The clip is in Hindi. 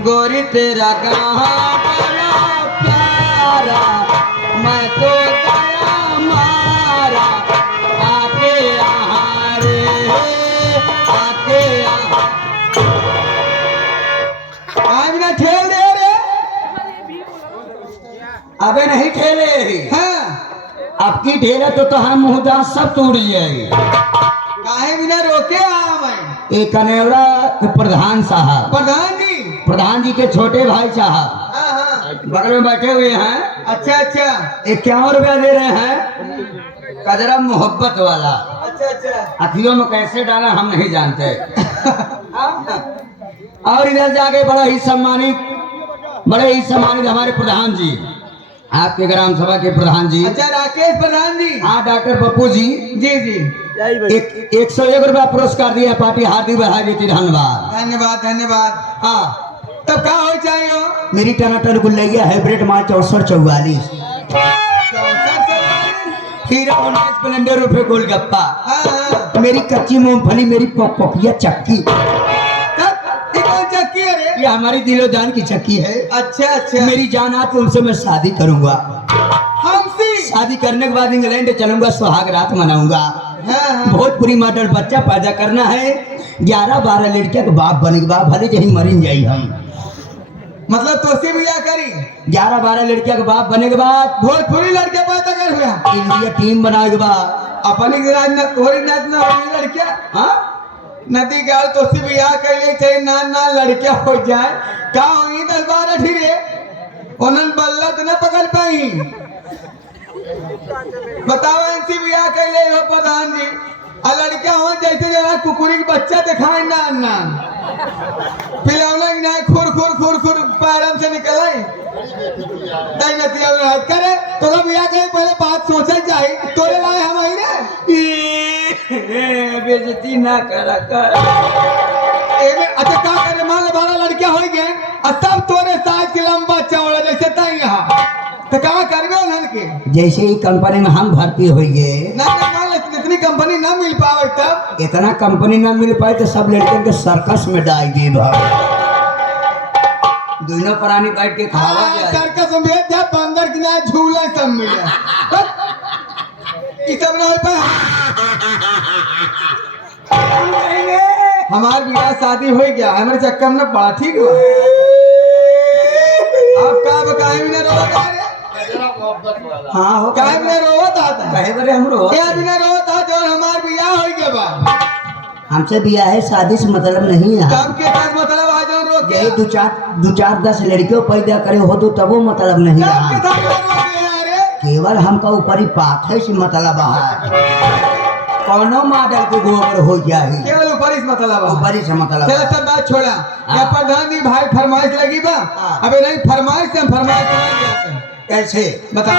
गोरी तेरा कहाँ बड़ा प्यारा, मैं तो गया मारा आके यहाँ रे, आके यहाँ। आज ना ठेल दे रे। अबे नहीं ठेले। हाँ अब की ढेरे तो हम मुँह दांत सब तोड़ जाएगी। काहे बिना रोके आया मैं। एक कनेवड़ा प्रधान साहब, प्रधान जी के छोटे भाई साहब बगल में बैठे हुए हैं। अच्छा अच्छा 51 रुपया दे रहे हैं, कजरा मोहब्बत वाला। अच्छा अच्छा अखियों में कैसे डाला हम नहीं जानते। और इधर जाके बड़े ही सम्मानित हमारे प्रधान जी, आपके ग्राम सभा के प्रधान जी। अच्छा राकेश प्रधान जी। हाँ डॉक्टर पप्पू जी। जी जी 101 रुपया पुरस्कार दिया पार्टी, हार्दिक बधाई देती। धन्यवाद धन्यवाद धन्यवाद। हाँ तब क्या हो चाहिए। मेरी टनाटन गुल्लैया हाइब्रिड माँ 6444 हीरा होंडा स्प्लेंडर रुपये गोलगप्पा। मेरी कच्ची मूंगफली, मेरी पोकिया चक्की। चक्की है रे? ये हमारी दिलो जान की चक्की है। अच्छा अच्छा मेरी जान आज तुमसे मैं शादी करूंगा। हमसे शादी करने के बाद इंग्लैंड चलूंगा, सुहाग रात मनाऊंगा। भोजपुरी मॉडल बच्चा पैदा करना है, 11-12 लड़कियों के बाप बने के बाद भले जही मरीन जाई हम। मतलब तोसी भी क्या करी 11-12 लड़कियों के बाप बने के बाद भोजपुरी लड़के पैदा कर हुआ, इंडिया टीम बनाए के बाद अपनी लड़कियां। हाँ नदी गाल तो भी यहाँ कैले चाहिए ना लड़कियां हो जाए। क्या होगी 10-12 ठीरे उन्होंने बल्ला तो न पकड़ पाई। बताओ इनसी भी यहाँ कैले हो प्रधान जी, लड़कियां हो जैसे जरा कुकुरी के बच्चा दिखाए ना पिलौना नहीं खुर खुर खुर खुर पैरम से निकले करे तो हम यहाँ कहीं पहले बात सोचा जाए। तोरे लाए हम आई रे बेइज्जती ना करा कर। अच्छा क्या करे मान लो 12 लड़कियां हो गए और सब तोरे साथ के लंबा चौड़ा जैसे तय यहाँ तो कहाँ करबे उन्हन के। जैसे ही कंपनी में हम भर्ती हो गए ना इतनी कंपनी ना मिल पावे, तब इतना कंपनी ना मिल पाए तो सब लड़कियों के सर्कस में डाल दिए दोनों प्राणी बैठ के खावा जाए। सर्कस में जा बंदर की ना झूला सब मिले सब ना हो पाए। हमार बियाह शादी हो गया, हमारे चक्कर में बड़ा ठीक हुआ। आप का बताए बिना रोता है। हाँ हो काहे बिना रोता था, काहे बरे हम रोता क्या बिना रोता जो हमार बियाह हो गया बा। हमसे बियाह है, शादी से मतलब नहीं है। कब के साथ मतलब आ जाओ रो के 2-4-10 लड़कियों पैदा करे हो तो तब वो मतलब नहीं है। केवल हमका ऊपरी पाठ है से मतलब है, कौनो मॉडल के गोबर हो जाए केवल ऊपरी से मतलब। चलो सब बात छोड़ा। क्या प्रधान जी भाई फरमाइश लगी बा। अबे नहीं फरमाइश से हम फरमाइश कैसे बता।